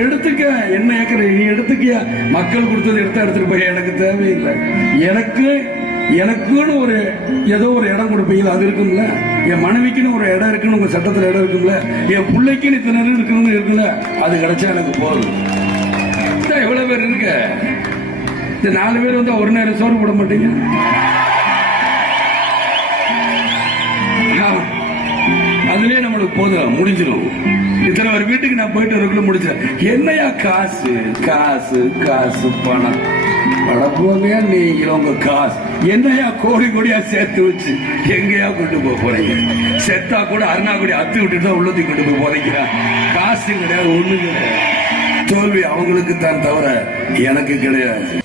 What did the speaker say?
எடுத்துக்க, என்ன ஏக்கர் நீ எடுத்துக்கியா, மக்கள் கொடுத்தது எடுத்துட்டு போய் எனக்கு தேவையில்லை. எனக்குன்னு ஒரு ஏதோ ஒரு இடம் கொடுப்பீங்களா, அது இருக்கும்ல. என் மனைவிக்குன்னு ஒரு இடம் இருக்குன்னு உங்க சட்டத்துல இடம் இருக்கும்ல. என் பிள்ளைக்குன்னு இத்தனை இருக்குன்னு இருக்குல்ல, அது கிடைச்சா எனக்கு போதும். எவ்வளவு பேர் இருக்க, இந்த 4 பேர் வந்து ஒரு நேரம் சோறு போட மாட்டீங்க. அதுலயே நம்மளுக்கு போதும், முடிஞ்சிடும். இத்தனை ஒரு வீட்டுக்கு நான் போயிட்டு வரக்குள்ள முடிச்சேன். என்னையா காசு காசு காசு பணம் பழப்போகையா, நீங்க உங்க காசு என்னையா கோடி கோடியா சேர்த்து வச்சு எங்கேயா கொண்டு போக போறீங்க? செத்தா கூட அருணாக்குடி அத்து விட்டுட்டு தான் உள்ளத்துக்கு கொண்டு போய் போறீங்க. காசு கிடையாது, ஒண்ணு கிடையாது. தோல்வி அவங்களுக்கு தான் தவிர எனக்கு கிடையாது.